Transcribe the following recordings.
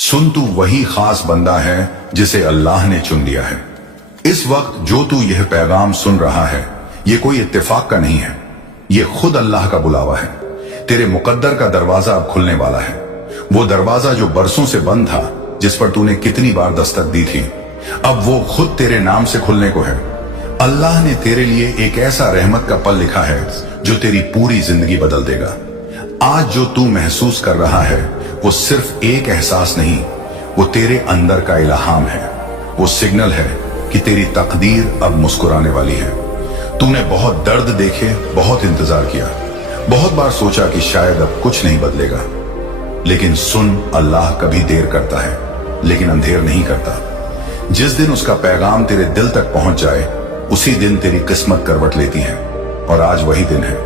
सुन, तू वही खास बंदा है जिसे अल्लाह ने चुन लिया है। इस वक्त जो तू यह पैगाम सुन रहा है, ये कोई इत्तेफाक का नहीं है, ये खुद अल्लाह का बुलावा है। तेरे मुकद्दर का दरवाजा अब खुलने वाला है। वो दरवाजा जो बरसों से बंद था, जिस पर तूने कितनी बार दस्तक दी थी, अब वो खुद तेरे नाम से खुलने को है। अल्लाह ने तेरे लिए एक ऐसा रहमत का पल लिखा है जो तेरी पूरी जिंदगी बदल देगा। आज जो तू महसूस कर रहा है वो सिर्फ एक एहसास नहीं, वो तेरे अंदर का इल्हाम है। वो सिग्नल है कि तेरी तकदीर अब मुस्कुराने वाली है। तूने बहुत दर्द देखे, बहुत इंतजार किया, बहुत बार सोचा कि शायद अब कुछ नहीं बदलेगा, लेकिन सुन, अल्लाह कभी देर करता है लेकिन अंधेर नहीं करता। जिस दिन उसका पैगाम तेरे दिल तक पहुंच जाए, उसी दिन तेरी किस्मत करवट लेती है। और आज वही दिन है।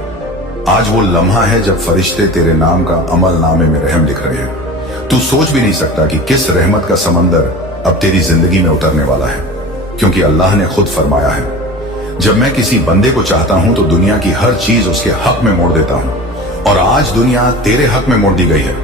आज वो लम्हा है जब फरिश्ते तेरे नाम का अमल नामे में रहम लिख रहे हैं। तू सोच भी नहीं सकता कि किस रहमत का समंदर अब तेरी जिंदगी में उतरने वाला है, क्योंकि अल्लाह ने खुद फरमाया है, जब मैं किसी बंदे को चाहता हूं तो दुनिया की हर चीज उसके हक में मोड़ देता हूं। और आज दुनिया तेरे हक में मोड़ दी गई है।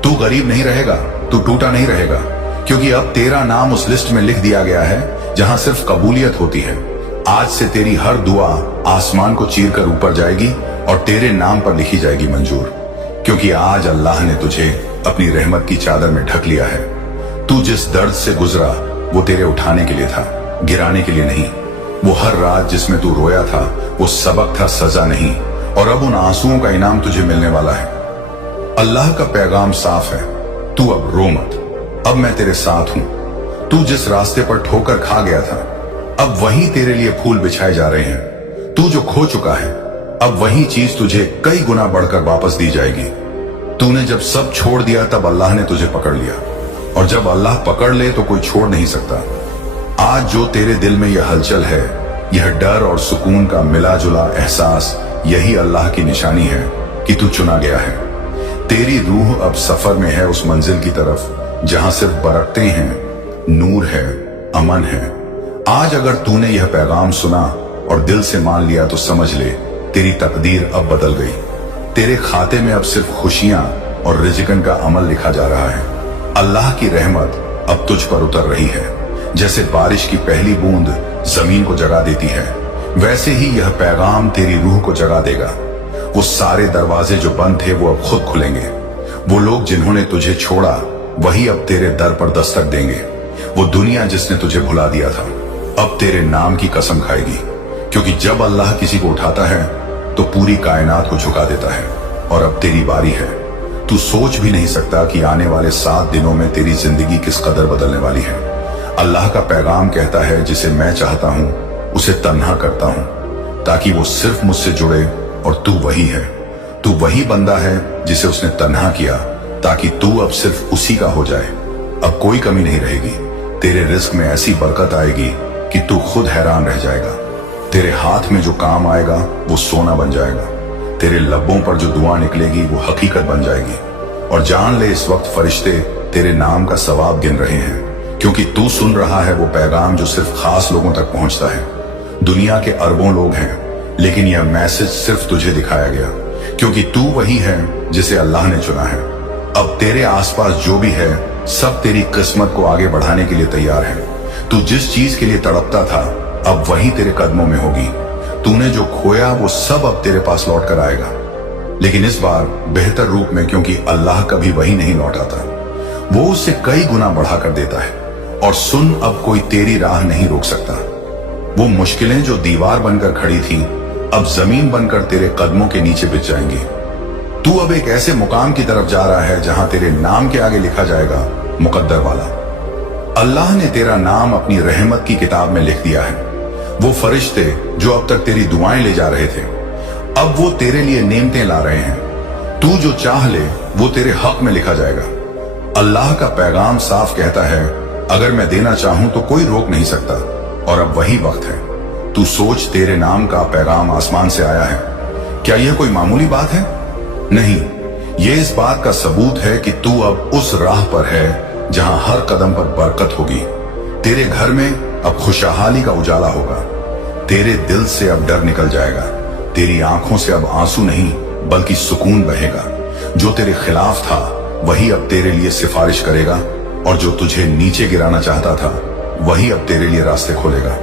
तू गरीब नहीं रहेगा, तू टूटा नहीं रहेगा, क्योंकि अब तेरा नाम उस लिस्ट में लिख दिया गया है जहां सिर्फ कबूलियत होती है। आज से तेरी हर दुआ आसमान को चीर कर ऊपर जाएगी और तेरे नाम पर लिखी जाएगी मंजूर, क्योंकि आज अल्लाह ने तुझे अपनी रहमत की चादर में ढक लिया है। तू जिस दर्द से गुजरा वो तेरे उठाने के लिए था, गिराने के लिए नहीं। वो हर रात जिसमें तू रोया था वो सबक था, सजा नहीं। और अब उन आंसुओं का इनाम तुझे मिलने वाला है। अल्लाह का पैगाम साफ है, तू अब रो मत, अब मैं तेरे साथ हूं। तू जिस रास्ते पर ठोकर खा गया था, अब वही तेरे लिए फूल बिछाए जा रहे हैं। तू जो खो चुका है, अब वही चीज तुझे कई गुना बढ़कर वापस दी जाएगी। तूने जब सब छोड़ दिया तब अल्लाह ने तुझे पकड़ लिया, और जब अल्लाह पकड़ ले तो कोई छोड़ नहीं सकता। आज जो तेरे दिल में यह हलचल है, यह डर और सुकून का मिला जुला एहसास, यही अल्लाह की निशानी है कि तू चुना गया है। तेरी रूह अब सफर में है उस मंजिल की तरफ जहां सिर्फ बरकतें हैं, नूर है, अमन है। आज अगर तूने यह पैगाम सुना और दिल से मान लिया तो समझ ले, तेरी तकदीर अब बदल गई। तेरे खाते में अब सिर्फ खुशियां और रिज़्क़न का अमल लिखा जा रहा है। अल्लाह की रहमत अब तुझ पर उतर रही है। जैसे बारिश की पहली बूंद जमीन को जगा देती है, वैसे ही यह पैगाम तेरी रूह को जगा देगा। वो सारे दरवाजे जो बंद थे वो अब खुद खुलेंगे। वो लोग जिन्होंने तुझे छोड़ा, वही अब तेरे दर पर दस्तक देंगे। वो दुनिया जिसने तुझे भुला दिया था, अब तेरे नाम की कसम खाएगी, क्योंकि जब अल्लाह किसी को उठाता है तो पूरी कायनात को झुका देता है। और अब तेरी बारी है। तू सोच भी नहीं सकता कि आने वाले 7 दिनों में तेरी जिंदगी किस कदर बदलने वाली है। अल्लाह का पैगाम कहता है, जिसे मैं चाहता हूं उसे तन्हा करता हूं, ताकि वो सिर्फ मुझसे जुड़े। और तू वही है, तू वही बंदा है जिसे उसने तन्हा किया, ताकि तू अब सिर्फ उसी का हो जाए। अब कोई कमी नहीं रहेगी। तेरे रिस्क में ऐसी बरकत आएगी कि तू खुद हैरान रह जाएगा। तेरे हाथ में जो काम आएगा वो सोना बन जाएगा। तेरे लब्बों पर जो दुआ निकलेगी वो हकीकत बन जाएगी। और जान ले, इस वक्त फरिश्ते तेरे नाम का सवाब गिन रहे हैं, क्योंकि तू सुन रहा है वो पैगाम जो सिर्फ खास लोगों तक पहुंचता है। दुनिया के अरबों लोग हैं, लेकिन यह मैसेज सिर्फ तुझे दिखाया गया, क्योंकि तू वही है जिसे अल्लाह ने चुना है। अब तेरे आसपास जो भी है, सब तेरी किस्मत को आगे बढ़ाने के लिए तैयार है। तू जिस चीज के लिए तड़पता था, अब वही तेरे कदमों में होगी। तूने जो खोया वो सब अब तेरे पास लौट कर आएगा, लेकिन इस बार बेहतर रूप में, क्योंकि अल्लाह कभी वही नहीं लौटाता, वो उससे कई गुना बढ़ा कर देता है। और सुन, अब कोई तेरी राह नहीं रोक सकता। वो मुश्किलें जो दीवार बनकर खड़ी थी, अब जमीन बनकर तेरे कदमों के नीचे बिछ जाएंगी। तू अब एक ऐसे मुकाम की तरफ जा रहा है जहां तेरे नाम के आगे लिखा जाएगा मुकद्दर वाला। अल्लाह ने तेरा नाम अपनी रहमत की किताब में लिख दिया है। वो फरिश्ते जो अब तक तेरी दुआएं ले जा रहे थे, अब वो तेरे लिए नेमतें ला रहे हैं। तू जो चाह ले वो तेरे हक में लिखा जाएगा। अल्लाह का पैगाम साफ कहता है, अगर मैं देना चाहूं तो कोई रोक नहीं सकता। और अब वही वक्त है। तू सोच, तेरे नाम का पैगाम आसमान से आया है। क्या यह कोई मामूली बात है? नहीं, ये इस बात का सबूत है कि तू अब उस राह पर है जहां हर कदम पर बरकत होगी। तेरे घर में अब खुशहाली का उजाला होगा। तेरे दिल से अब डर निकल जाएगा। तेरी आंखों से अब आंसू नहीं बल्कि सुकून बहेगा। जो तेरे खिलाफ था वही अब तेरे लिए सिफारिश करेगा। और जो तुझे नीचे गिराना चाहता था वही अब तेरे लिए रास्ते खोलेगा।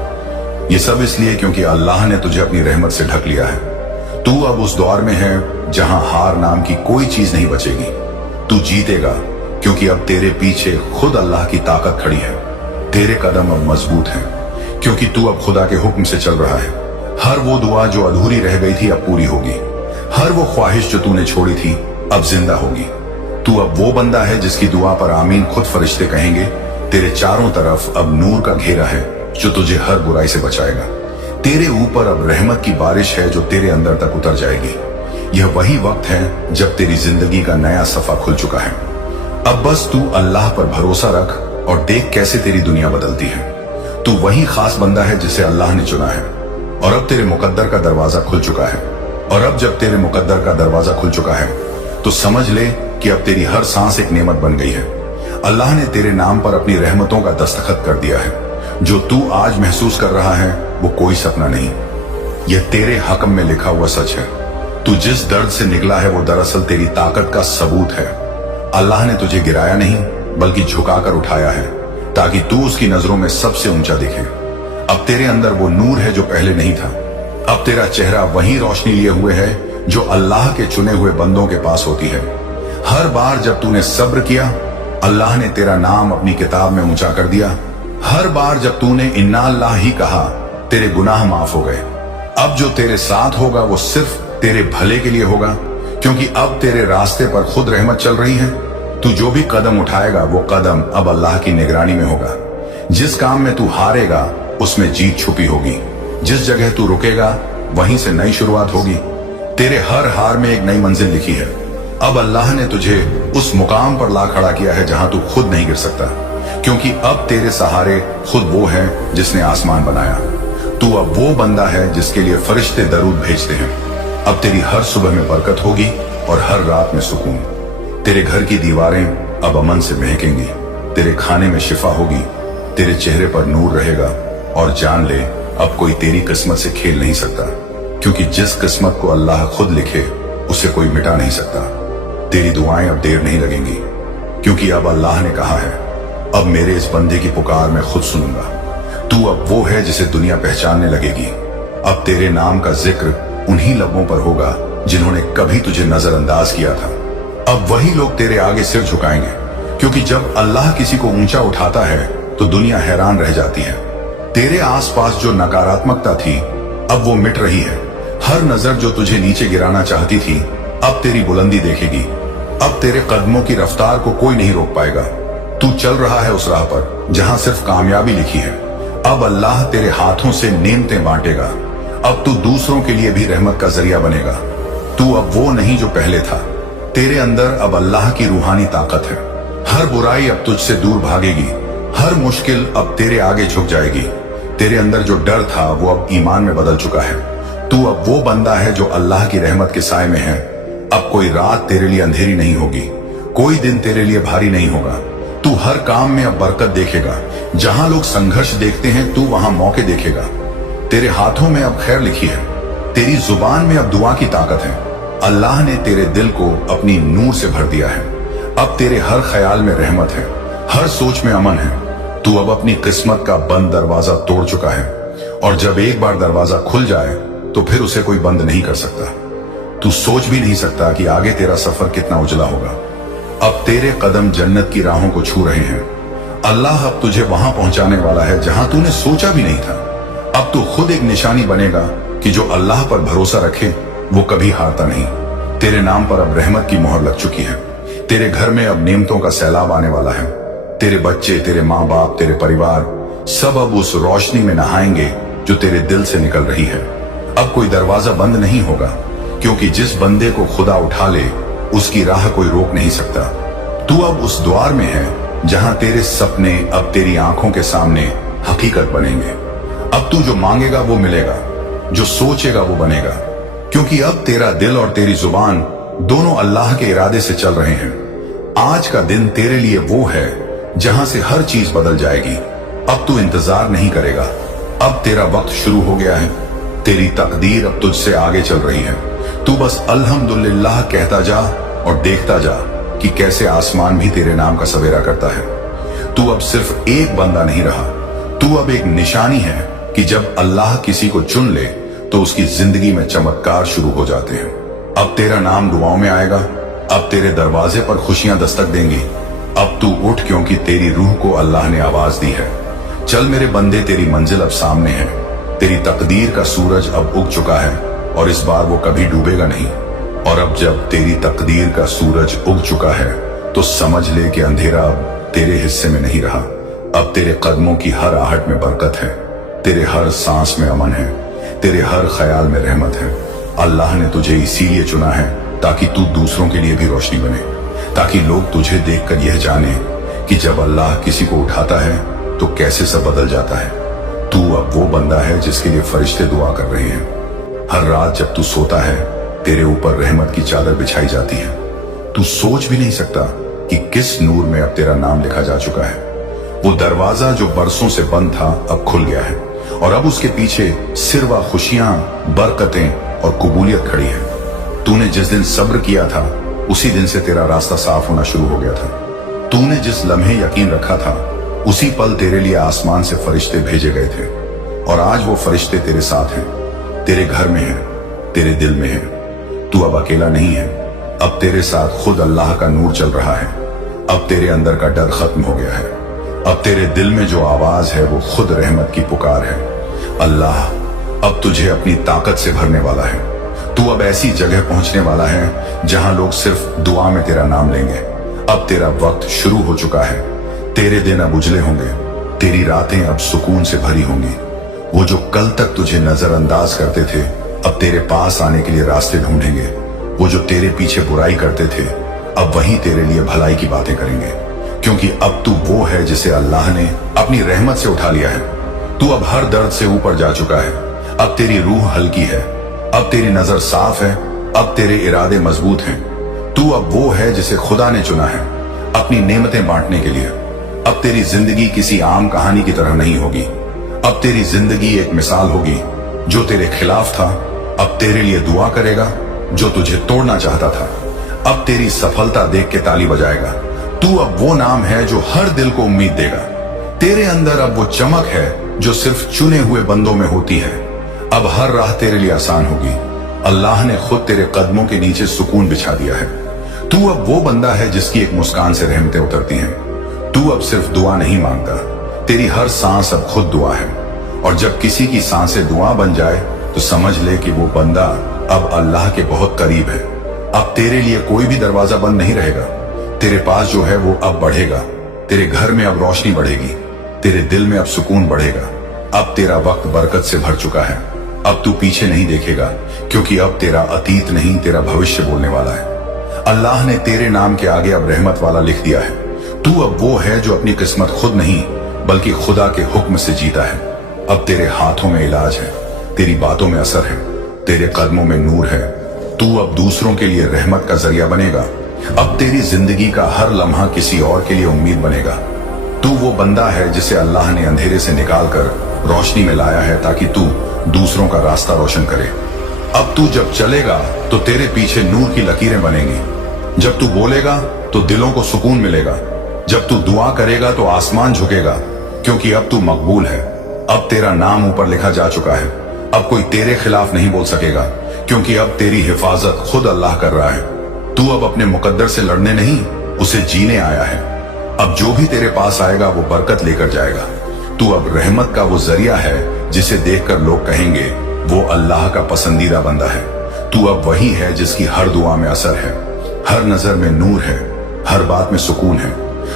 ये सब इसलिए क्योंकि अल्लाह ने तुझे अपनी रहमत से ढक लिया है। तू अब उस दौर में है जहां हार नाम की कोई चीज नहीं बचेगी। तू जीतेगा क्योंकि अब तेरे पीछे खुद अल्लाह की ताकत खड़ी है। तेरे कदम अब मजबूत हैं क्योंकि तू अब खुदा के हुक्म से चल रहा है। हर वो दुआ जो अधूरी रह गई थी अब पूरी होगी। हर वो ख्वाहिश जो तूने छोड़ी थी अब जिंदा होगी। तू अब वो बंदा है जिसकी दुआ पर आमीन खुद फरिश्ते कहेंगे। तेरे चारों तरफ अब नूर का घेरा है जो तुझे हर बुराई से बचाएगा। तेरे ऊपर अब रहमत की बारिश है जो तेरे अंदर तक उतर जाएगी। यह वही वक्त है जब तेरी जिंदगी का नया सफा खुल चुका है। अब बस तू अल्लाह पर भरोसा रख और देख कैसे तेरी दुनिया बदलती है। तू वही खास बंदा है जिसे अल्लाह ने चुना है और अब तेरे मुकद्दर का दरवाजा खुल चुका है। और अब जब तेरे मुकद्दर का दरवाजा खुल चुका है तो समझ ले कि अब तेरी हर सांस एक नेमत बन गई है। अल्लाह ने तेरे नाम पर अपनी रहमतों का दस्तखत कर दिया है। जो तू आज महसूस कर रहा है वो कोई सपना नहीं, यह तेरे हकम में लिखा हुआ सच है। तू जिस दर्द से निकला है वो दरअसल तेरी ताकत का सबूत है। अल्लाह ने तुझे गिराया नहीं बल्कि झुकाकर उठाया है ताकि तू उसकी नजरों में सबसे ऊंचा दिखे। अब तेरे अंदर वो नूर है जो पहले नहीं था। अब तेरा चेहरा वही रोशनी लिए हुए है जो अल्लाह के चुने हुए बंदों के पास होती है। हर बार जब तूने सब्र किया अल्लाह ने तेरा नाम अपनी किताब में ऊंचा कर दिया। हर बार जब तूने इन्ना अल्लाह ही कहा तेरे गुनाह माफ हो गए। अब जो तेरे साथ होगा वो सिर्फ तेरे भले के लिए होगा क्योंकि अब तेरे रास्ते पर खुद रहमत चल रही है। तू जो भी कदम उठाएगा वो कदम अब अल्लाह की निगरानी में होगा। जिस काम में तू हारेगा उसमें जीत छुपी होगी। जिस जगह तू रुकेगा वहीं से नई शुरुआत होगी। तेरे हर हार में एक नई मंजिल लिखी है। अब अल्लाह ने तुझे उस मुकाम पर ला खड़ा किया है जहां तू खुद नहीं गिर सकता क्योंकि अब तेरे सहारे खुद वो है जिसने आसमान बनाया। तू अब वो बंदा है जिसके लिए फरिश्ते दरूद भेजते हैं। अब तेरी हर सुबह में बरकत होगी और हर रात में सुकून। तेरे घर की दीवारें अब अमन से महकेंगी। तेरे खाने में शिफा होगी। तेरे चेहरे पर नूर रहेगा। और जान ले अब कोई तेरी किस्मत से खेल नहीं सकता क्योंकि जिस किस्मत को अल्लाह खुद लिखे उसे कोई मिटा नहीं सकता। तेरी दुआएं अब देर नहीं लगेंगी क्योंकि अब अल्लाह ने कहा है अब मेरे इस बंदे की पुकार मैं खुद सुनूंगा। तू अब वो है जिसे दुनिया पहचानने लगेगी। अब तेरे नाम का जिक्र उन्हीं लबों पर होगा जिन्होंने कभी तुझे नजरअंदाज किया था। अब वही लोग तेरे आगे सिर झुकाएंगे क्योंकि जब अल्लाह किसी को ऊंचा उठाता है तो दुनिया हैरान रह जाती है। तेरे आसपास जो नकारात्मकता थी अब वो मिट रही है। हर नजर जो तुझे नीचे गिराना चाहती थी अब तेरी बुलंदी देखेगी। अब तेरे कदमों की रफ्तार को कोई नहीं रोक पाएगा। तू चल रहा है उस राह पर जहां सिर्फ कामयाबी लिखी है। अब अल्लाह तेरे हाथों से नेमतें बांटेगा। अब तू दूसरों के लिए भी रहमत का जरिया बनेगा। तू अब वो नहीं जो पहले था। तेरे अंदर अब अल्लाह की रूहानी ताकत है। हर बुराई अब तुझसे दूर भागेगी। हर मुश्किल अब तेरे आगे झुक जाएगी। तेरे अंदर जो डर था वो अब ईमान में बदल चुका है। तू अब वो बंदा है जो अल्लाह की रहमत के साए में है। अब कोई रात तेरे लिए अंधेरी नहीं होगी। कोई दिन तेरे लिए भारी नहीं होगा। तू हर काम में अब बरकत देखेगा। जहां लोग संघर्ष देखते हैं तू वहां मौके देखेगा। तेरे हाथों में अब खैर लिखी है। तेरी जुबान में अब दुआ की ताकत है। अल्लाह ने तेरे दिल को अपनी नूर से भर दिया है। अब तेरे हर ख्याल में रहमत है। हर सोच में अमन है। तू अब अपनी किस्मत का बंद दरवाजा तोड़ चुका है और जब एक बार दरवाजा खुल जाए तो फिर उसे कोई बंद नहीं कर सकता। तू सोच भी नहीं सकता कि आगे तेरा सफर कितना उजला होगा। अब तेरे कदम जन्नत की राहों को छू रहे हैं। अल्लाह अब तुझे वहां पहुंचाने वाला है जहां तूने सोचा भी नहीं था। अब तू खुद एक निशानी बनेगा कि जो अल्लाह पर भरोसा रखे वो कभी हारता नहीं। तेरे नाम पर अब रहमत की मोहर लग चुकी है। तेरे घर में अब नेमतों का सैलाब आने वाला है। तेरे बच्चे, तेरे माँ बाप, तेरे परिवार सब अब उस रोशनी में नहाएंगे जो तेरे दिल से निकल रही है। अब कोई दरवाजा बंद नहीं होगा क्योंकि जिस बंदे को खुदा उठा ले उसकी राह कोई रोक नहीं सकता। तू अब उस द्वार में है जहां तेरे सपने अब तेरी आंखों के सामने हकीकत बनेंगे। अब तू जो मांगेगा वो मिलेगा, जो सोचेगा वो बनेगा क्योंकि अब तेरा दिल और तेरी जुबान दोनों अल्लाह के इरादे से चल रहे हैं। आज का दिन तेरे लिए वो है जहां से हर चीज बदल जाएगी। अब तू इंतजार नहीं करेगा। अब तेरा वक्त शुरू हो गया है। तेरी तकदीर अब तुझसे आगे चल रही है। तू बस अल्हम्दुलिल्लाह कहता जा और देखता जा कि कैसे आसमान भी तेरे नाम का सवेरा करता है। तू अब सिर्फ एक बंदा नहीं रहा, तू अब एक निशानी है कि जब अल्लाह किसी को चुन ले तो उसकी जिंदगी में चमत्कार शुरू हो जाते हैं। अब तेरा नाम दुआओं में आएगा, अब तेरे दरवाजे पर खुशियां दस्तक देंगी। अब तू उठ, क्योंकि तेरी रूह को अल्लाह ने आवाज दी है। चल मेरे बंदे, तेरी मंजिल अब सामने है। तेरी तकदीर का सूरज अब उग चुका है और इस बार वो कभी डूबेगा नहीं। और अब जब तेरी तकदीर का सूरज उग चुका है तो समझ ले कि अंधेरा अब तेरे हिस्से में नहीं रहा। अब तेरे कदमों की हर आहट में बरकत है, तेरे हर सांस में अमन है, तेरे हर ख्याल में रहमत है। अल्लाह ने तुझे इसीलिए चुना है ताकि तू दूसरों के लिए भी रोशनी बने, ताकि लोग तुझे देखकर यह जाने कि जब अल्लाह किसी को उठाता है तो कैसे सब बदल जाता है। तू अब वो बंदा है जिसके लिए फरिश्ते दुआ कर रहे हैं। हर रात जब तू सोता है तेरे ऊपर रहमत की चादर बिछाई जाती है। तू सोच भी नहीं सकता कि किस नूर में अब तेरा नाम लिखा जा चुका है। वो दरवाजा जो बरसों से बंद था अब खुल गया है और अब उसके पीछे सिर्फ खुशियां, बरकतें और कबूलियत खड़ी है। तूने जिस दिन सब्र किया था उसी दिन से तेरा रास्ता साफ होना शुरू हो गया था। तूने जिस लम्हे यकीन रखा था उसी पल तेरे लिए आसमान से फरिश्ते भेजे गए थे और आज वो फरिश्ते तेरे साथ हैं, तेरे घर में हैं, तेरे दिल में हैं। तू अब अकेला नहीं है, अब तेरे साथ खुद अल्लाह का नूर चल रहा है। अब तेरे अंदर का डर खत्म हो गया है। अब तेरे दिल में जो आवाज है वो खुद रहमत की पुकार है। अल्लाह अब तुझे अपनी ताकत से भरने वाला है। तू अब ऐसी जगह पहुंचने वाला है जहां लोग सिर्फ दुआ में तेरा नाम लेंगे। अब तेरा वक्त शुरू हो चुका है। तेरे दिन अब उजले होंगे, तेरी रातें अब सुकून से भरी होंगी। वो जो कल तक तुझे नजरअंदाज करते थे अब तेरे पास आने के लिए रास्ते ढूंढेंगे। वो जो तेरे पीछे बुराई करते थे अब वहीं तेरे लिए भलाई की बातें करेंगे, क्योंकि अब तू वो है जिसे अल्लाह ने अपनी रहमत से उठा लिया है। तू अब हर दर्द से ऊपर जा चुका है। अब तेरी रूह हल्की है, अब तेरी नजर साफ है, अब तेरे इरादे मजबूत हैं। तू अब वो है जिसे खुदा ने चुना है अपनी नेमतें बांटने के लिए। अब तेरी जिंदगी किसी आम कहानी की तरह नहीं होगी। अब तेरी जिंदगी एक मिसाल होगी। जो तेरे खिलाफ था अब तेरे लिए दुआ करेगा, जो तुझे तोड़ना चाहता था अब तेरी सफलता देख के ताली बजाएगा। तू अब वो नाम है जो हर दिल को उम्मीद देगा। तेरे अंदर अब वो चमक है जो सिर्फ चुने हुए बंदों में होती है। अब हर राह तेरे लिए आसान होगी। अल्लाह ने खुद तेरे कदमों के नीचे सुकून बिछा दिया है। तू अब वो बंदा है जिसकी एक मुस्कान से रहमतें उतरती हैं। तू अब सिर्फ दुआ नहीं मांगता, तेरी हर सांस अब खुद दुआ है। और जब किसी की सांसें दुआ बन जाए तो समझ ले कि वो बंदा अब अल्लाह के बहुत करीब है। अब तेरे लिए कोई भी दरवाजा बंद नहीं रहेगा। तेरे पास जो है वो अब बढ़ेगा। तेरे घर में अब रोशनी बढ़ेगी, तेरे दिल में अब सुकून बढ़ेगा। अब तेरा वक्त बरकत से भर चुका है। अब तू पीछे नहीं देखेगा, क्योंकि अब तेरा अतीत नहीं तेरा भविष्य बोलने वाला है। अल्लाह ने तेरे नाम के आगे अब रहमत वाला लिख दिया है। तू अब वो है जो अपनी किस्मत खुद नहीं बल्कि खुदा के हुक्म से जीता है। अब तेरे हाथों में इलाज है, तेरी बातों में असर है, तेरे कदमों में नूर है। तू अब दूसरों के लिए रहमत का जरिया बनेगा। अब तेरी जिंदगी का हर लम्हा किसी और के लिए उम्मीद बनेगा। तू वो बंदा है जिसे अल्लाह ने अंधेरे से निकालकर रोशनी में लाया है ताकि तू दूसरों का रास्ता रोशन करे। अब तू जब चलेगा तो तेरे पीछे नूर की लकीरें बनेंगी। जब तू बोलेगा तो दिलों को सुकून मिलेगा। जब तू दुआ करेगा तो आसमान झुकेगा, क्योंकि अब तू मकबूल है। अब तेरा नाम ऊपर लिखा जा चुका है। अब कोई तेरे खिलाफ नहीं बोल सकेगा, क्योंकि अब तेरी हिफाजत खुद अल्लाह कर रहा है। तू अब अपने मुकद्दर से लड़ने नहीं, उसे जीने आया है। अब जो भी तेरे पास आएगा वो बरकत लेकर जाएगा। तू अब रहमत का वो जरिया है जिसे देखकर लोग कहेंगे वो अल्लाह का पसंदीदा बंदा है। तू अब वही है जिसकी हर दुआ में असर है, हर नजर में नूर है, हर बात में सुकून है।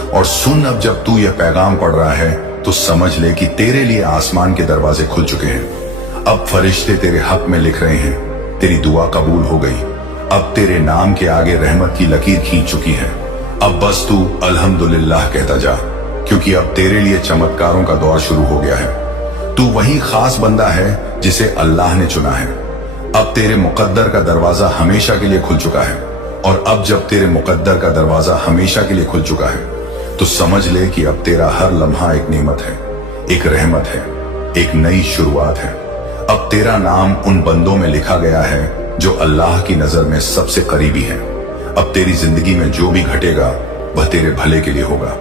और सुन, अब जब तू यह पैगाम पढ़ रहा है तो समझ ले कि तेरे लिए आसमान के दरवाजे खुल चुके हैं। अब फरिश्ते तेरे हक में लिख रहे हैं, तेरी दुआ कबूल हो गई। अब तेरे नाम के आगे रहमत की लकीर खींच चुकी है। अब बस तू अल्हम्दुलिल्लाह कहता जा, क्योंकि अब तेरे लिए चमत्कारों का दौर शुरू हो गया है। तू वही खास बंदा है जिसे अल्लाह ने चुना है। अब तेरे मुकद्दर का दरवाजा हमेशा के लिए खुल चुका है। और अब जब तेरे मुकद्दर का दरवाजा हमेशा के लिए खुल चुका है तो समझ ले कि अब तेरा हर लम्हा एक नेमत है, एक रहमत है, एक नई शुरुआत है। अब तेरा नाम उन बंदों में लिखा गया है जो अल्लाह की नजर में सबसे करीबी है। अब तेरी जिंदगी में जो भी घटेगा वह तेरे भले के लिए होगा।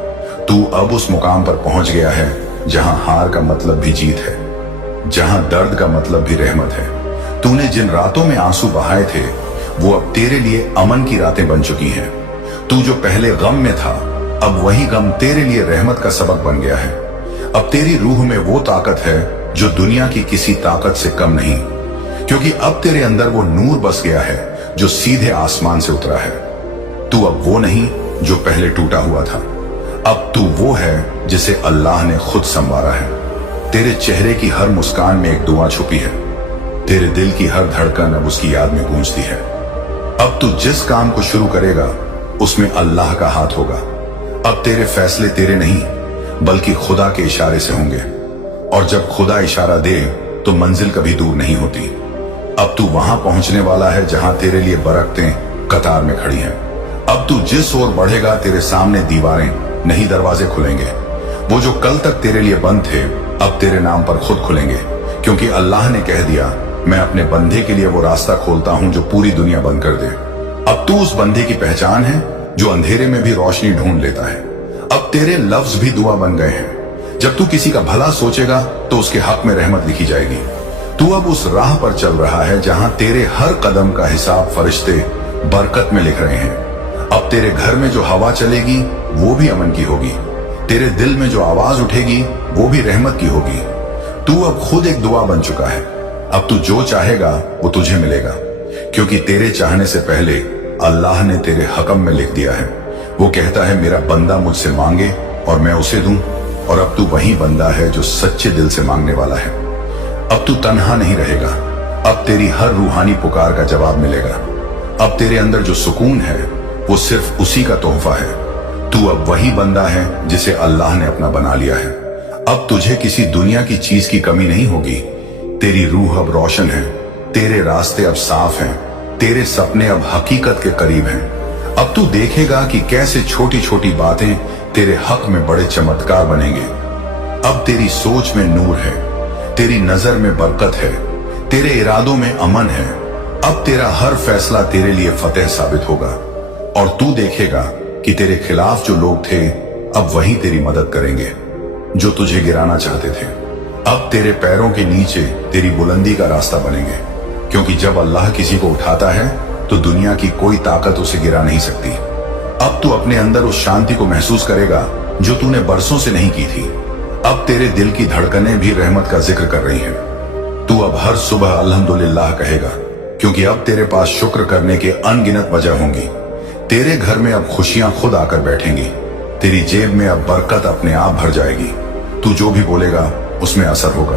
तू अब उस मुकाम पर पहुंच गया है जहां हार का मतलब भी जीत है, जहां दर्द का मतलब भी रहमत है। तूने जिन रातों में आंसू बहाए थे वो अब तेरे लिए अमन की रातें बन चुकी हैं। तू जो पहले गम में था, अब वही गम तेरे लिए रहमत का सबक बन गया है। अब तेरी रूह में वो ताकत है जो दुनिया की किसी ताकत से कम नहीं, क्योंकि अब तेरे अंदर वो नूर बस गया है जो सीधे आसमान से उतरा है। तू अब वो नहीं जो पहले टूटा हुआ था, अब तू वो है जिसे अल्लाह ने खुद संवारा है। तेरे चेहरे की हर मुस्कान में एक दुआ छुपी है, तेरे दिल की हर धड़कन अब उसकी याद में गूंजती है। अब तू जिस काम को शुरू करेगा उसमें अल्लाह का हाथ होगा। अब तेरे फैसले तेरे नहीं बल्कि खुदा के इशारे से होंगे, और जब खुदा इशारा दे तो मंजिल कभी दूर नहीं होती। अब तू वहां पहुंचने वाला है जहां तेरे लिए बरकतें कतार में खड़ी हैं। अब तू जिस ओर बढ़ेगा तेरे सामने दीवारें नहीं दरवाजे खुलेंगे। वो जो कल तक तेरे लिए बंद थे अब तेरे नाम पर खुद खुलेंगे, क्योंकि अल्लाह ने कह दिया मैं अपने बंदे के लिए वो रास्ता खोलता हूं जो पूरी दुनिया बंद कर दे। अब तू उस बंदे की पहचान है जो अंधेरे में भी रोशनी ढूंढ लेता है। अब तेरे लफ्ज भी दुआ बन गए हैं। जब तू किसी का भला सोचेगा तो उसके हक में रहमत लिखी जाएगी। तू अब उस राह पर चल रहा है जहां तेरे हर कदम का हिसाब फरिश्ते बरकत में लिख रहे हैं। अब तेरे घर में जो हवा चलेगी वो भी अमन की होगी, तेरे दिल में जो आवाज उठेगी वो भी रहमत की होगी। तू अब खुद एक दुआ बन चुका है। अब तू जो चाहेगा वो तुझे मिलेगा, क्योंकि तेरे चाहने से पहले अल्लाह ने तेरे हकम में लिख दिया है। वो कहता है मेरा बंदा मुझसे मांगे और मैं उसे दूं, और अब तू वही बंदा है जो सच्चे दिल से मांगने वाला है। अब तू तन्हा नहीं रहेगा, अब तेरी हर रूहानी पुकार का जवाब मिलेगा। अब तेरे अंदर जो सुकून है वो सिर्फ उसी का तोहफा है। तू अब वही बंदा है जिसे अल्लाह ने अपना बना लिया है। अब तुझे किसी दुनिया की चीज की कमी नहीं होगी। तेरी रूह अब रोशन है, तेरे रास्ते अब साफ हैं, तेरे सपने अब हकीकत के करीब हैं। अब तू देखेगा कि कैसे छोटी छोटी बातें तेरे हक में बड़े चमत्कार बनेंगे। अब तेरी सोच में नूर है, तेरी नजर में बरकत है, तेरे इरादों में अमन है। अब तेरा हर फैसला तेरे लिए फतेह साबित होगा, और तू देखेगा कि तेरे खिलाफ जो लोग थे अब वही तेरी मदद करेंगे जो तुझे गिराना चाहते थे। अब तेरे पैरों के नीचे तेरी बुलंदी का रास्ता बनेंगे, क्योंकि जब अल्लाह किसी को उठाता है तो दुनिया की कोई ताकत उसे गिरा नहीं सकती। अब तू अपने अंदर उस शांति को महसूस करेगा जो तूने बरसों से नहीं की थी। अब तेरे दिल की धड़कनें भी रहमत का जिक्र कर रही हैं। तू अब हर सुबह अल्हम्दुलिल्लाह कहेगा, क्योंकि अब तेरे पास शुक्र करने के अनगिनत वजह होंगी। तेरे घर में अब खुशियां खुद आकर बैठेंगी, तेरी जेब में अब बरकत अपने आप भर जाएगी। तू जो भी बोलेगा उसमें असर होगा।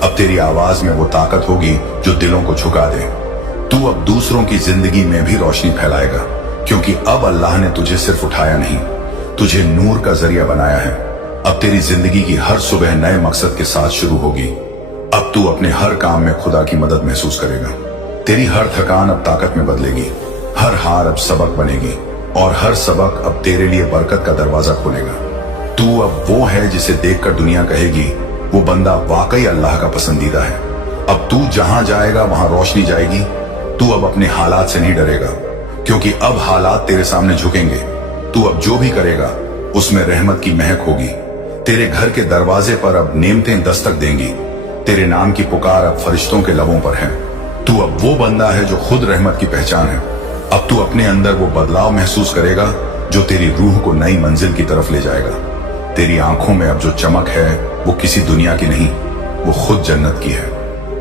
अब तेरी आवाज में वो ताकत होगी जो दिलों को झुका दे। तू अब दूसरों की जिंदगी में भी रोशनी फैलाएगा, क्योंकि अब अल्लाह ने तुझे सिर्फ उठाया नहीं, तुझे नूर का जरिया बनाया है। अब तेरी जिंदगी की हर सुबह नए मकसद के साथ शुरू होगी। अब तू अपने हर काम में खुदा की मदद महसूस करेगा। तेरी हर थकान अब ताकत में बदलेगी, हर हार अब सबक बनेगी, और हर सबक अब तेरे लिए बरकत का दरवाजा खोलेगा। तू अब वो है जिसे देखकर दुनिया कहेगी वो बंदा वाकई अल्लाह का पसंदीदा है। अब तू जहां जाएगा वहां रोशनी जाएगी। तू अब अपने हालात से नहीं डरेगा, क्योंकि अब हालात तेरे सामने झुकेंगे। तू अब जो भी करेगा उसमें रहमत की महक होगी। तेरे घर के दरवाजे पर अब नेमतें दस्तक देंगी। तेरे नाम की पुकार अब फरिश्तों के लबों पर है। तू अब वो बंदा है जो खुद रहमत की पहचान है। अब तू अपने अंदर वो बदलाव महसूस करेगा जो तेरी रूह को नई मंजिल की तरफ ले जाएगा। तेरी आंखों में अब जो चमक है वो किसी दुनिया की नहीं, वो खुद जन्नत की है।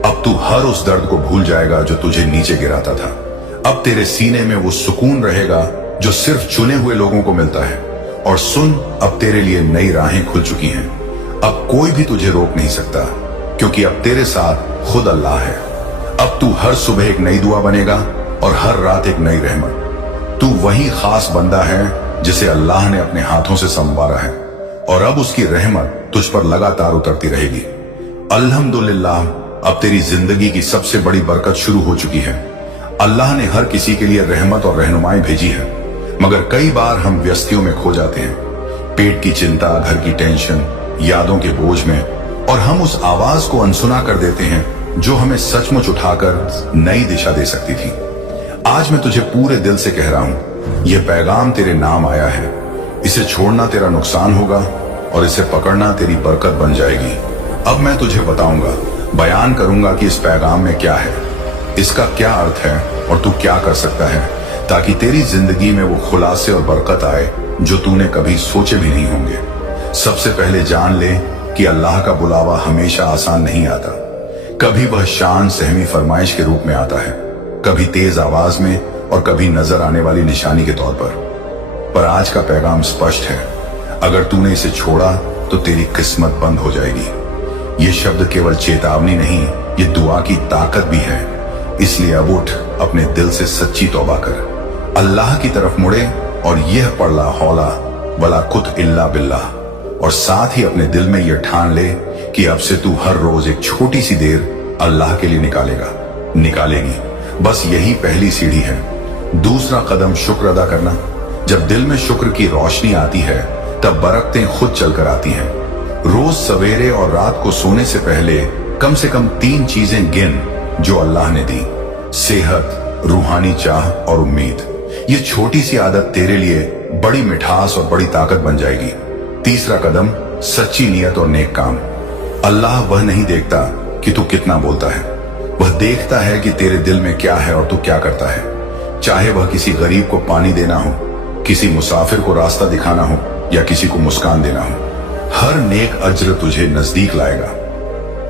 अब तू हर उस दर्द को भूल जाएगा जो तुझे नीचे गिराता था। अब तेरे सीने में वो सुकून रहेगा जो सिर्फ चुने हुए लोगों को मिलता है। और सुन, अब तेरे लिए नई राहें खुल चुकी हैं। अब कोई भी तुझे रोक नहीं सकता, क्योंकि अब तेरे साथ खुद अल्लाह है। अब तू हर सुबह एक नई दुआ बनेगा और हर रात एक नई रहमत। तू वही खास बंदा है जिसे अल्लाह ने अपने हाथों से संवारा है, और अब उसकी रहमत तुझ पर लगातार उतरती रहेगी। अल्हम्दुलिल्लाह, अब तेरी जिंदगी की सबसे बड़ी बरकत शुरू हो चुकी है। अल्लाह ने हर किसी के लिए रहमत और रहनुमाई भेजी है, मगर कई बार हम व्यस्तियों में खो जाते हैं, पेट की चिंता, घर की टेंशन, यादों के बोझ में, और हम उस आवाज को अनसुना कर देते हैं जो हमें सचमुच उठाकर नई दिशा दे सकती थी। आज मैं तुझे पूरे दिल से कह रहा हूं, यह पैगाम तेरे नाम आया है। इसे छोड़ना तेरा नुकसान होगा और इसे पकड़ना तेरी बरकत बन जाएगी। अब मैं तुझे बताऊंगा, बयान करूंगा कि इस पैगाम में क्या है, इसका क्या अर्थ है और तू क्या कर सकता है, ताकि तेरी जिंदगी में वो खुलासे और बरकत आए जो तूने कभी सोचे भी नहीं होंगे। सबसे पहले जान ले कि अल्लाह का बुलावा हमेशा आसान नहीं आता। कभी वह शान सहमी फरमाइश के रूप में आता है, कभी तेज आवाज में और कभी नजर आने वाली निशानी के तौर पर आज का पैगाम स्पष्ट है, अगर तूने इसे छोड़ा तो तेरी किस्मत बंद हो जाएगी। ये शब्द केवल चेतावनी नहीं, ये दुआ की ताकत भी है। इसलिए अब उठ, अपने दिल से सच्ची तौबा कर, अल्लाह की तरफ मुड़े और यह पढ़ ला हौला वला कुत इल्ला बिल्लाह, और साथ ही अपने दिल में यह ठान ले कि अब से तू हर रोज एक छोटी सी देर अल्लाह के लिए निकालेगी। बस यही पहली सीढ़ी है। दूसरा कदम शुक्र अदा करना। जब दिल में शुक्र की रोशनी आती है तब बरकतें खुद चलकर आती हैं। रोज सवेरे और रात को सोने से पहले कम से कम 3 चीजें गिन जो अल्लाह ने दी: सेहत, रूहानी चाह और उम्मीद। ये छोटी सी आदत तेरे लिए बड़ी मिठास और बड़ी ताकत बन जाएगी। तीसरा कदम, सच्ची नीयत और नेक काम। अल्लाह वह नहीं देखता कि तू कितना बोलता है, वह देखता है कि तेरे दिल में क्या है और तू क्या करता है। चाहे वह किसी गरीब को पानी देना हो, किसी मुसाफिर को रास्ता दिखाना हो या किसी को मुस्कान देना हो, हर नेक अज्र तुझे नजदीक लाएगा।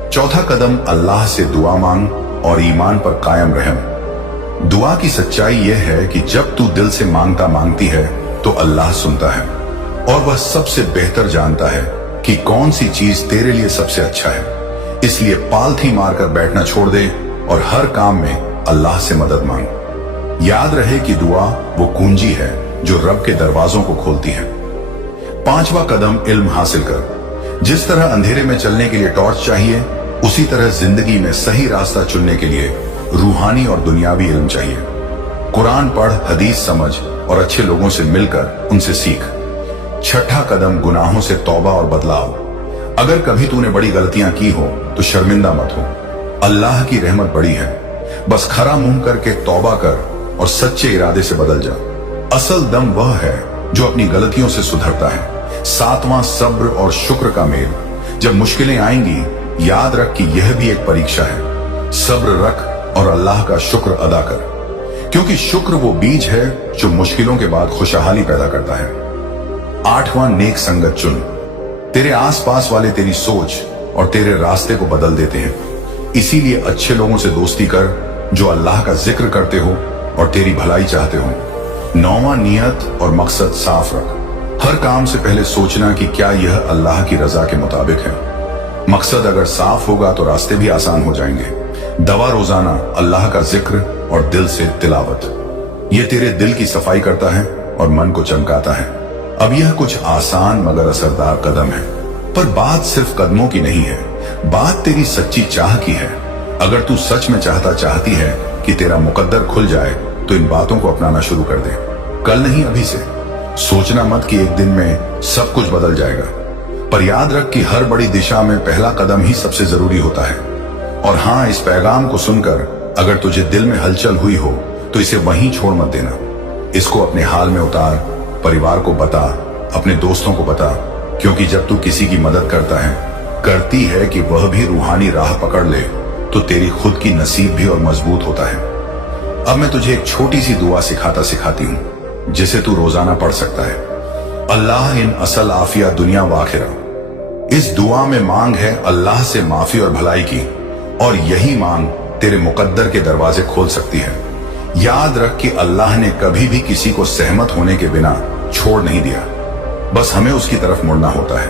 चौथा कदम, अल्लाह से दुआ मांग और ईमान पर कायम रहम। दुआ की सच्चाई यह है कि जब तू दिल से मांगती है तो अल्लाह सुनता है और वह सबसे बेहतर जानता है कि कौन सी चीज तेरे लिए सबसे अच्छा है। इसलिए पालथी मारकर बैठना छोड़ दे और हर काम में अल्लाह से मदद मांग। याद रहे कि दुआ वो कुंजी है जो रब के दरवाजों को खोलती है। पांचवा कदम, इल्म हासिल कर। जिस तरह अंधेरे में चलने के लिए टॉर्च चाहिए, उसी तरह जिंदगी में सही रास्ता चुनने के लिए रूहानी और दुनियावी इल्म चाहिए। कुरान पढ़, हदीस समझ और अच्छे लोगों से मिलकर उनसे सीख। छठा कदम, गुनाहों से तौबा और बदलाव। अगर कभी तूने बड़ी गलतियां की हो तो शर्मिंदा मत हो, अल्लाह की रहमत बड़ी है। बस खरा मुंह करके तौबा कर और सच्चे इरादे से बदल जा। असल दम वह है जो अपनी गलतियों से सुधरता है। सातवां, सब्र और शुक्र का मेल। जब मुश्किलें आएंगी, याद रख कि यह भी एक परीक्षा है। सब्र रख और अल्लाह का शुक्र अदा कर, क्योंकि शुक्र वो बीज है जो मुश्किलों के बाद खुशहाली पैदा करता है। आठवां, नेक संगत चुन। तेरे आसपास वाले तेरी सोच और तेरे रास्ते को बदल देते हैं, इसीलिए अच्छे लोगों से दोस्ती कर जो अल्लाह का जिक्र करते हो और तेरी भलाई चाहते हो। नौवां, नियत और मकसद साफ रख। हर काम से पहले सोचना कि क्या यह अल्लाह की रजा के मुताबिक है। मकसद अगर साफ होगा तो रास्ते भी आसान हो जाएंगे। दवा रोजाना अल्लाह का जिक्र और दिल से तिलावत। यह तेरे दिल की सफाई करता है और मन को चमकाता है। अब यह कुछ आसान मगर असरदार कदम है, पर बात सिर्फ कदमों की नहीं है, बात तेरी सच्ची चाह की है। अगर तू सच में चाहती है कि तेरा मुकद्दर खुल जाए तो इन बातों को अपनाना शुरू कर दे। कल नहीं, अभी से। सोचना मत कि एक दिन में सब कुछ बदल जाएगा, पर याद रख कि हर बड़ी दिशा में पहला कदम ही सबसे जरूरी होता है। और हाँ, इस पैगाम को सुनकर अगर तुझे दिल में हलचल हुई हो तो इसे वहीं छोड़ मत देना। इसको अपने हाल में उतार, परिवार को बता, अपने दोस्तों को बता, क्योंकि जब तू किसी की मदद करती है कि वह भी रूहानी राह पकड़ ले तो तेरी खुद की नसीब भी और मजबूत होता है। अब मैं तुझे एक छोटी सी दुआ सिखाती हूं जिसे तू रोजाना पढ़ सकता है। अल्लाह इन असल आफिया दुनिया व आखिरा। इस दुआ में मांग है अल्लाह से माफी और भलाई की, और यही मांग तेरे मुकद्दर के दरवाजे खोल सकती है। याद रख कि अल्लाह ने कभी भी किसी को सहमत होने के बिना छोड़ नहीं दिया, बस हमें उसकी तरफ मुड़ना होता है।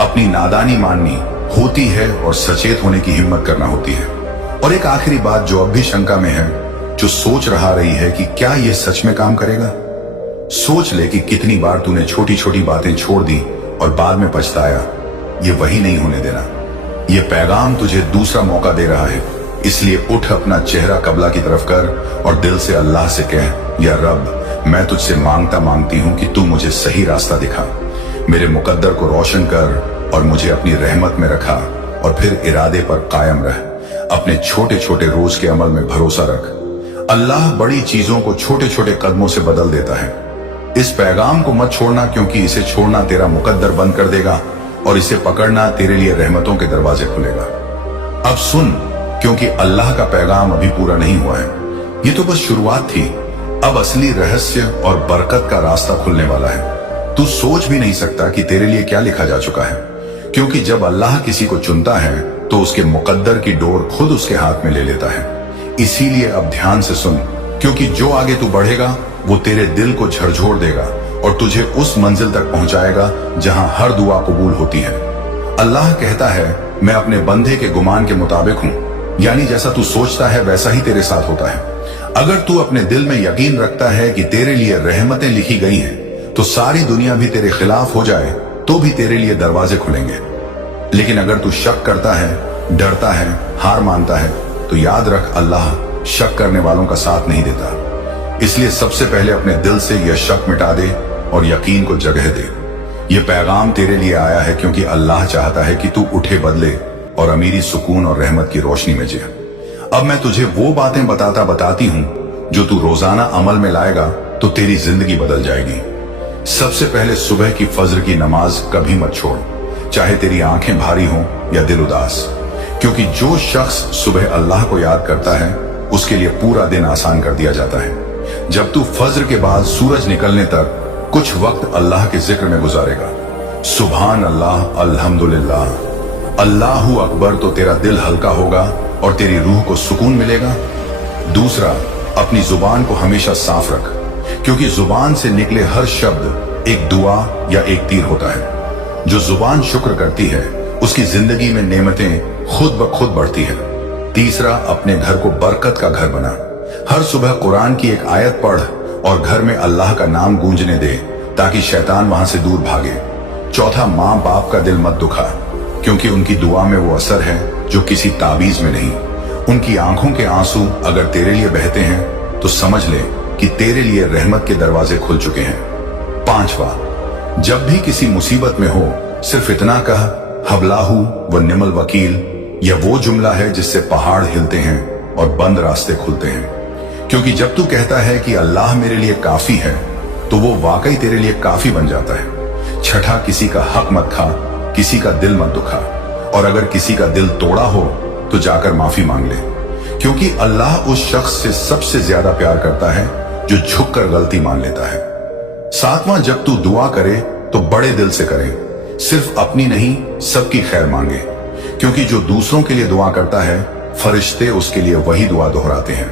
अपनी नादानी माननी होती है और सचेत होने की हिम्मत करना होती है। और एक आखिरी बात जो अब भी शंका में है, जो सोच रही है कि क्या यह सच में काम करेगा, सोच ले कि कितनी बार तूने छोटी छोटी बातें छोड़ दी और बाद में पछताया। ये वही नहीं होने देना। ये पैगाम तुझे दूसरा मौका दे रहा है, इसलिए उठ, अपना चेहरा कबला की तरफ कर और दिल से अल्लाह से कह, या रब, मैं तुझसे मांगती हूं कि तू मुझे सही रास्ता दिखा, मेरे मुकद्दर को रोशन कर और मुझे अपनी रहमत में रखा, और फिर इरादे पर कायम रह। अपने छोटे छोटे रोज के अमल में भरोसा रख। अल्लाह बड़ी चीजों को छोटे छोटे कदमों से बदल देता है। इस पैगाम को मत छोड़ना, क्योंकि इसे छोड़ना तेरा मुकद्दर बंद कर देगा और इसे पकड़ना तेरे लिए रहमतों के दरवाजे खुलेगा। अब सुन, क्योंकि अल्लाह का पैगाम अभी पूरा नहीं हुआ है। ये तो बस शुरुआत थी। अब असली रहस्य और बरकत का रास्ता खुलने वाला है। तू सोच भी नहीं सकता कि तेरे लिए क्या लिखा जा चुका है, क्योंकि जब अल्लाह किसी को चुनता है तो उसके मुकद्दर की डोर खुद उसके हाथ में ले लेता है। इसीलिए अब ध्यान से सुन, क्योंकि जो आगे तू बढ़ेगा वो तेरे दिल को झकझोर देगा और तुझे उस मंजिल तक पहुंचाएगा जहां हर दुआ कबूल होती है। अल्लाह कहता है, मैं अपने बंदे के गुमान के मुताबिक हूं, यानी जैसा तू सोचता है वैसा ही तेरे साथ होता है। अगर तू अपने दिल में यकीन रखता है कि तेरे लिए रहमतें लिखी गई हैं, तो सारी दुनिया भी तेरे खिलाफ हो जाए तो भी तेरे लिए दरवाजे खुलेंगे। लेकिन अगर तू शक करता है, डरता है, हार मानता है, तो याद रख, अल्लाह शक करने वालों का साथ नहीं देता। इसलिए सबसे पहले अपने दिल से यह शक मिटा दे और यकीन को जगह दे। यह पैगाम तेरे लिए आया है क्योंकि अल्लाह चाहता है कि तू उठे बदले और अमीरी, सुकून और रहमत की रोशनी में जिए। अब मैं तुझे वो बातें बताती हूं जो तू रोजाना अमल में लाएगा तो तेरी जिंदगी बदल जाएगी। सबसे पहले सुबह की फज्र की नमाज कभी मत छोड़, चाहे तेरी आंखें भारी हों या दिल उदास, क्योंकि जो शख्स सुबह अल्लाह को याद करता है उसके लिए पूरा दिन आसान कर दिया जाता है। जब तू फज्र के बाद सूरज निकलने तक कुछ वक्त अल्लाह के जिक्र में गुजारेगा, सुभान अल्लाह, अल्हम्दुलिल्लाह, अल्लाहू अकबर, तो तेरा दिल हल्का होगा और तेरी रूह को सुकून मिलेगा। दूसरा, अपनी जुबान को हमेशा साफ रख, क्योंकि जुबान से निकले हर शब्द एक दुआ या एक तीर होता है। जो जुबान शुक्र करती है उसकी जिंदगी में नेमतें खुद ब खुद बढ़ती है। तीसरा, अपने घर को बरकत का घर बना। हर सुबह कुरान की एक आयत पढ़ और घर में अल्लाह का नाम गूंजने दे, ताकि शैतान वहां से दूर भागे। चौथा, माँ बाप का दिल मत दुखा, क्योंकि उनकी दुआ में वो असर है जो किसी ताबीज में नहीं। उनकी आंखों के आंसू अगर तेरे लिए बहते हैं तो समझ ले कि तेरे लिए रहमत के दरवाजे खुल चुके हैं। पांचवा, जब भी किसी मुसीबत में हो, सिर्फ इतना कह, हबलाहू व निमल वकील। यह वो जुमला है जिससे पहाड़ हिलते हैं और बंद रास्ते खुलते हैं। क्योंकि जब तू कहता है कि अल्लाह मेरे लिए काफी है, तो वो वाकई तेरे लिए काफी बन जाता है। छठा, किसी का हक मत खा, किसी का दिल मत दुखा, और अगर किसी का दिल तोड़ा हो तो जाकर माफी मांग ले, क्योंकि अल्लाह उस शख्स से सबसे ज्यादा प्यार करता है जो झुककर गलती मान लेता है। सातवां, जब तू दुआ करे तो बड़े दिल से करे, सिर्फ अपनी नहीं सबकी खैर मांगे, क्योंकि जो दूसरों के लिए दुआ करता है फरिश्ते उसके लिए वही दुआ दोहराते हैं।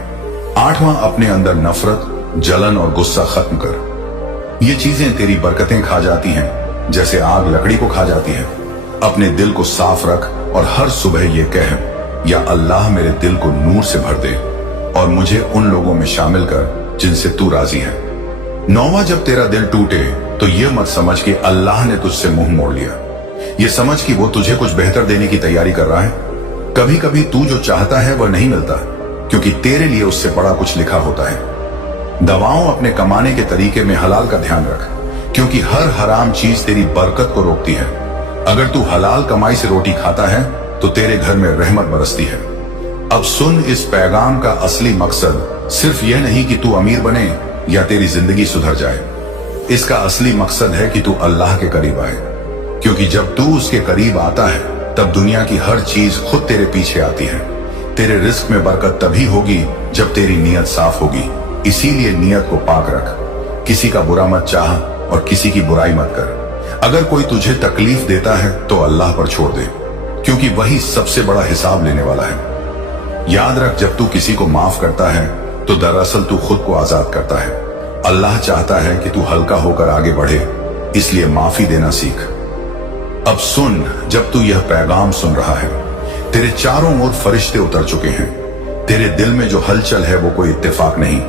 आठवां, अपने अंदर नफरत, जलन और गुस्सा खत्म कर। ये चीजें तेरी बरकतें खा जाती हैं जैसे आग लकड़ी को खा जाती है। अपने दिल को साफ रख और हर सुबह ये कह, या अल्लाह मेरे दिल को नूर से भर दे और मुझे उन लोगों में शामिल कर जिनसे तू राजी है। नौवां, जब तेरा दिल टूटे तो ये मत समझ कि अल्लाह ने तुझसे मुंह मोड़ लिया। ये समझ कि वो तुझे कुछ बेहतर देने की तैयारी कर रहा है। कभी कभी तू जो चाहता है वह नहीं मिलता, क्योंकि तेरे लिए उससे बड़ा कुछ लिखा होता है। दवाओं अपने कमाने के तरीके में हलाल का ध्यान रख, क्योंकि हर हराम चीज तेरी बरकत को रोकती है। अगर तू हलाल कमाई से रोटी खाता है तो तेरे घर में रहमत बरसती है। अब सुन, इस पैगाम का असली मकसद सिर्फ यह नहीं कि तू अमीर बने या तेरी जिंदगी सुधर जाए। इसका असली मकसद है कि तू अल्लाह के करीब आए, क्योंकि जब तू उसके करीब आता है तब दुनिया की हर चीज खुद तेरे पीछे आती है। तेरे रिस्क में बरकत तभी होगी जब तेरी नीयत साफ होगी। इसीलिए नीयत को पाक रख, किसी का बुरा मत चाह और किसी की बुराई मत कर। अगर कोई तुझे तकलीफ देता है तो अल्लाह पर छोड़ दे, क्योंकि वही सबसे बड़ा हिसाब लेने वाला है। याद रख, जब तू किसी को माफ करता है तो दरअसल तू खुद को आजाद करता है। अल्लाह चाहता है कि तू हल्का होकर आगे बढ़े, इसलिए माफी देना सीख। अब सुन, जब तू यह पैगाम सुन रहा है, तेरे चारों ओर फरिश्ते उतर चुके हैं। तेरे दिल में जो हलचल है वो कोई इत्तेफाक नहीं,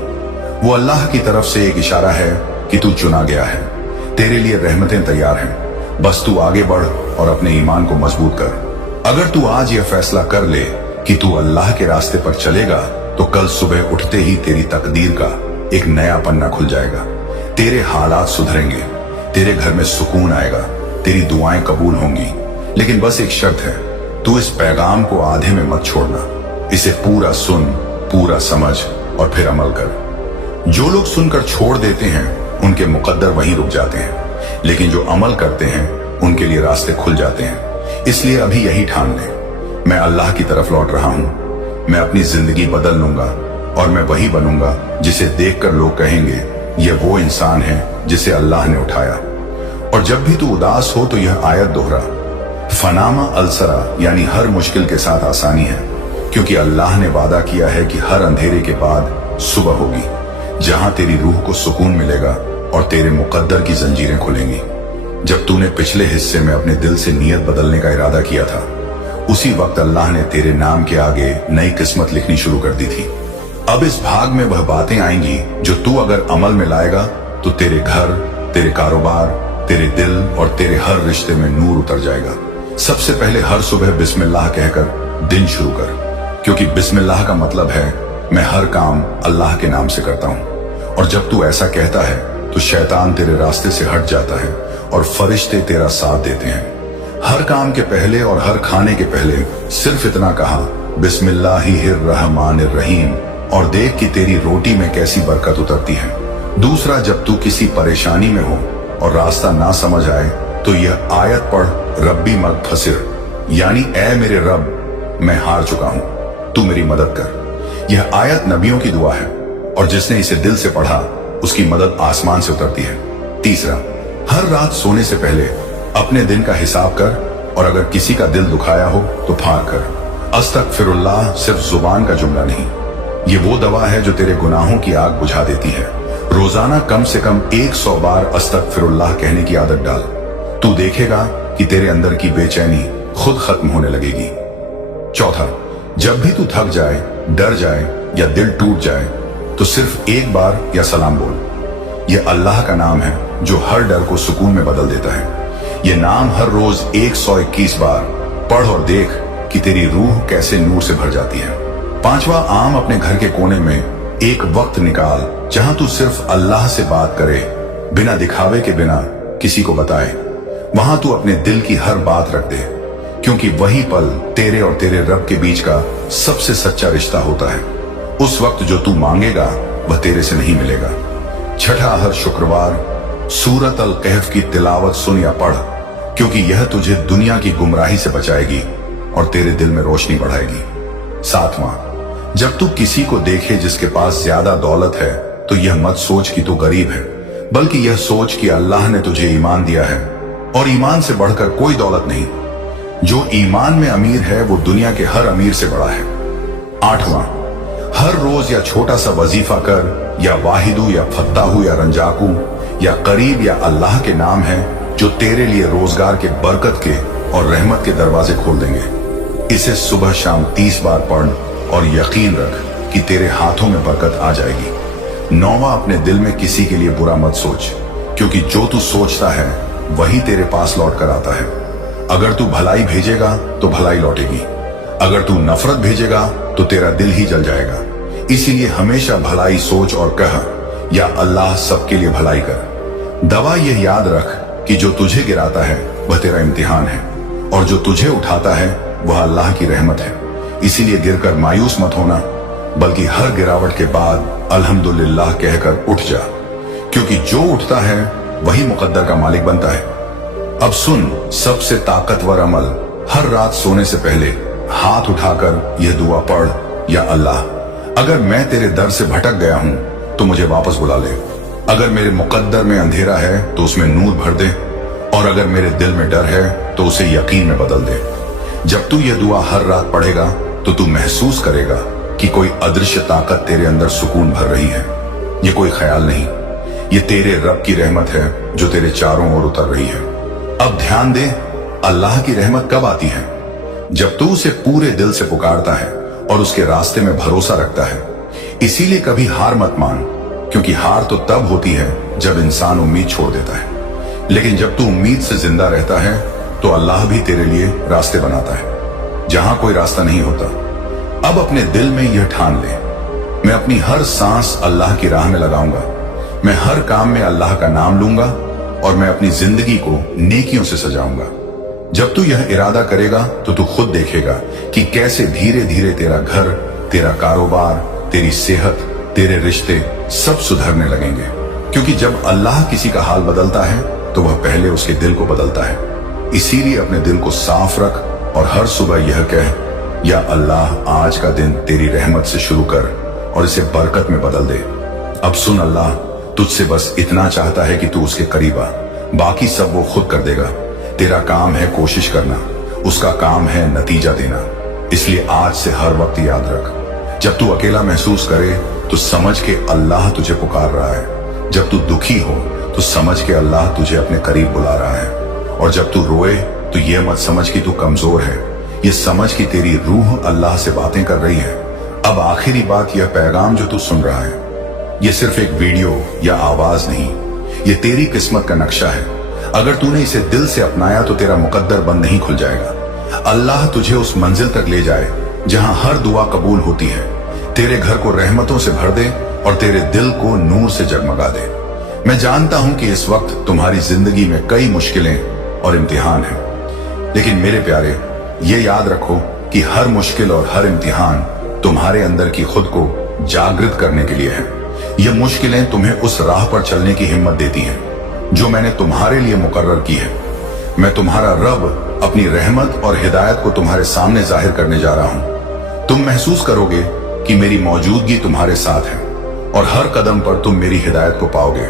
वो अल्लाह की तरफ से एक इशारा है कि तू चुना गया है। तेरे लिए रहमतें तैयार हैं, बस तू आगे बढ़ और अपने ईमान को मजबूत कर। अगर तू आज यह फैसला कर ले कि तू अल्लाह के रास्ते पर चलेगा, तो कल सुबह उठते ही तेरी तकदीर का एक नया पन्ना खुल जाएगा। तेरे हालात सुधरेंगे, तेरे घर में सुकून आएगा, तेरी दुआएं कबूल होंगी। लेकिन बस एक शर्त है, तू इस पैगाम को आधे में मत छोड़ना। इसे पूरा सुन, पूरा समझ और फिर अमल कर। जो लोग सुनकर छोड़ देते हैं उनके मुकद्दर वहीं रुक जाते हैं, लेकिन जो अमल करते हैं उनके लिए रास्ते खुल जाते हैं। इसलिए अभी यही ठान ले, मैं अल्लाह की तरफ लौट रहा हूँ। मैं अपनी जिंदगी बदल लूंगा और मैं वही बनूंगा जिसे देखकर लोग कहेंगे ये वो इंसान है जिसे अल्लाह ने उठाया। और जब भी तू उदास हो तो यह आयत दोहरा, फनामा अलसरा यानी हर मुश्किल के साथ आसानी है, क्योंकि अल्लाह ने वादा किया है कि हर अंधेरे के बाद सुबह होगी, जहां तेरी रूह को सुकून मिलेगा और तेरे मुकद्दर की जंजीरें खुलेंगी। जब तूने पिछले हिस्से में अपने दिल से नीयत बदलने का इरादा किया था, उसी वक्त अल्लाह ने तेरे नाम के आगे नई किस्मत लिखनी शुरू कर दी थी। अब इस भाग में वह बातें आएंगी जो तू अगर अमल में लाएगा तो तेरे घर, तेरे कारोबार, तेरे दिल और तेरे हर रिश्ते में नूर उतर जाएगा। सबसे पहले हर सुबह बिस्मिल्लाह कहकर दिन शुरू कर, क्योंकि बिस्मिल्लाह का मतलब है मैं हर काम अल्लाह के नाम से करता हूँ। और जब तू ऐसा कहता है तो शैतान तेरे रास्ते से हट जाता है और फरिश्ते तेरा साथ देते हैं। हर काम के पहले और हर खाने के पहले सिर्फ इतना कहा, बिस्मिल्लाहिर्रहमानिर्रहीम, और देख कि तेरी रोटी में कैसी बरकत उतरती है। दूसरा, जब तू किसी परेशानी में हो और रास्ता ना समझ आए तो यह आयत पढ़, रब्बी मगफसिर, यानी ऐ मेरे रब मैं हार चुका हूं, तू मेरी मदद कर। यह आयत नबियों की दुआ है और जिसने इसे दिल से पढ़ा उसकी मदद आसमान से उतरती है। तीसरा, हर रात सोने से पहले अपने दिन का हिसाब कर और अगर किसी का दिल दुखाया हो तो फार कर। अस्तगफिरुल्लाह सिर्फ जुबान का जुमला नहीं, ये वो दवा है जो तेरे गुनाहों की आग बुझा देती है। रोजाना कम से कम 100 बार अस्तगफिरुल्लाह कहने की आदत डाल। तू देखेगा कि तेरे अंदर की बेचैनी खुद खत्म होने लगेगी। चौथा, जब भी तू थक जाए, डर जाए या दिल टूट जाए तो सिर्फ एक बार या सलाम बोल। यह अल्लाह का नाम है जो हर डर को सुकून में बदल देता है। यह नाम हर रोज 121 बार पढ़ और देख कि तेरी रूह कैसे नूर से भर जाती है। पांचवा, आम अपने घर के कोने में एक वक्त निकाल जहां तू सिर्फ अल्लाह से बात करे, बिना दिखावे के, बिना किसी को बताए। वहां तू अपने दिल की हर बात रख दे, क्योंकि वही पल तेरे और तेरे रब के बीच का सबसे सच्चा रिश्ता होता है। उस वक्त जो तू मांगेगा वह तेरे से नहीं मिलेगा। छठा, हर शुक्रवार सूरत अल कहफ की तिलावत सुन या पढ़, क्योंकि यह तुझे दुनिया की गुमराही से बचाएगी और तेरे दिल में रोशनी बढ़ाएगी। सातवां, जब तू किसी को देखे जिसके पास ज्यादा दौलत है तो यह मत सोच कि तू गरीब है, बल्कि यह सोच कि अल्लाह ने तुझे ईमान दिया है और ईमान से बढ़कर कोई दौलत नहीं। जो ईमान में अमीर है वो दुनिया के हर अमीर से बड़ा है। आठवां, हर रोज या छोटा सा वजीफा कर, या वाहिदू या फत्ताहू या रंजाकू या करीब या अल्लाह के नाम है जो तेरे लिए रोजगार के, बरकत के और रहमत के दरवाजे खोल देंगे। इसे सुबह शाम 30 बार पढ़ और यकीन रख कि तेरे हाथों में बरकत आ जाएगी। नौवां, अपने दिल में किसी के लिए बुरा मत सोच, क्योंकि जो तू सोचता है वही तेरे पास लौट कर आता है। अगर तू भलाई भेजेगा तो भलाई लौटेगी, अगर तू नफरत भेजेगा तो तेरा दिल ही जल जाएगा। इसीलिए हमेशा भलाई सोच और कह, या अल्लाह सबके लिए भलाई कर। दवा यह याद रख कि जो तुझे गिराता है वह तेरा इम्तिहान है और जो तुझे उठाता है वह अल्लाह की रहमत है। इसीलिए गिरकर मायूस मत होना, बल्कि हर गिरावट के बाद अल्हम्दुलिल्लाह कहकर उठ जा, क्योंकि जो उठता है वही मुकद्दर का मालिक बनता है। अब सुन सबसे ताकतवर अमल, हर रात सोने से पहले हाथ उठाकर यह दुआ पढ़, या अल्लाह अगर मैं तेरे दर से भटक गया हूं तो मुझे वापस बुला ले। अगर मेरे मुकद्दर में अंधेरा है तो उसमें नूर भर दे, और अगर मेरे दिल में डर है तो उसे यकीन में बदल दे। जब तू यह दुआ हर रात पढ़ेगा तो तू महसूस करेगा कि कोई अदृश्य ताकत तेरे अंदर सुकून भर रही है। ये कोई ख्याल नहीं, ये तेरे रब की रहमत है जो तेरे चारों ओर उतर रही है। अब ध्यान दे, अल्लाह की रहमत कब आती है? जब तू उसे पूरे दिल से पुकारता है और उसके रास्ते में भरोसा रखता है। इसीलिए कभी हार मत मान, क्योंकि हार तो तब होती है जब इंसान उम्मीद छोड़ देता है, लेकिन जब तू उम्मीद से जिंदा रहता है तो अल्लाह भी तेरे लिए रास्ते बनाता है जहां कोई रास्ता नहीं होता। अब अपने दिल में यह ठान ले, मैं अपनी हर सांस अल्लाह की राह में लगाऊंगा, मैं हर काम में अल्लाह का नाम लूंगा और मैं अपनी जिंदगी को नेकियों से सजाऊंगा। जब तू यह इरादा करेगा तो तू खुद देखेगा कि कैसे धीरे धीरे तेरा घर, तेरा कारोबार, तेरी सेहत, तेरे रिश्ते सब सुधरने लगेंगे। क्योंकि जब अल्लाह किसी का हाल बदलता है तो वह पहले उसके दिल को बदलता है। इसीलिए अपने दिल को साफ रख और हर सुबह यह कह, या अल्लाह आज का दिन तेरी रहमत से शुरू कर और इसे बरकत में बदल दे। अब सुन, अल्लाह तुझसे बस इतना चाहता है कि तू उसके करीब आ, बाकी सब वो खुद कर देगा। तेरा काम है कोशिश करना, उसका काम है नतीजा देना। इसलिए आज से हर वक्त याद रख, जब तू अकेला महसूस करे तो समझ के अल्लाह तुझे पुकार रहा है। जब तू दुखी हो तो समझ के अल्लाह तुझे अपने करीब बुला रहा है। और जब तू रोए तो यह मत समझ कि तू कमजोर है, ये समझ कि तेरी रूह अल्लाह से बातें कर रही है। अब आखिरी बात, यह पैगाम जो तू सुन रहा है, ये सिर्फ एक वीडियो या आवाज नहीं, ये तेरी किस्मत का नक्शा है। अगर तूने इसे दिल से अपनाया तो तेरा मुकद्दर बंद नहीं खुल जाएगा। अल्लाह तुझे उस मंजिल तक ले जाए जहां हर दुआ कबूल होती है, तेरे घर को रहमतों से भर दे और तेरे दिल को नूर से जगमगा दे। मैं जानता हूं कि इस वक्त तुम्हारी जिंदगी में कई मुश्किलें और इम्तिहान हैं, लेकिन मेरे प्यारे, ये याद रखो कि हर मुश्किल और हर इम्तिहान तुम्हारे अंदर की खुद को जागृत करने के लिए है। ये मुश्किलें तुम्हें उस राह पर चलने की हिम्मत देती हैं जो मैंने तुम्हारे लिए मुकर्रर की है। मैं तुम्हारा रब अपनी रहमत और हिदायत को तुम्हारे सामने जाहिर करने जा रहा हूं। तुम महसूस करोगे कि मेरी मौजूदगी तुम्हारे साथ है और हर कदम पर तुम मेरी हिदायत को पाओगे।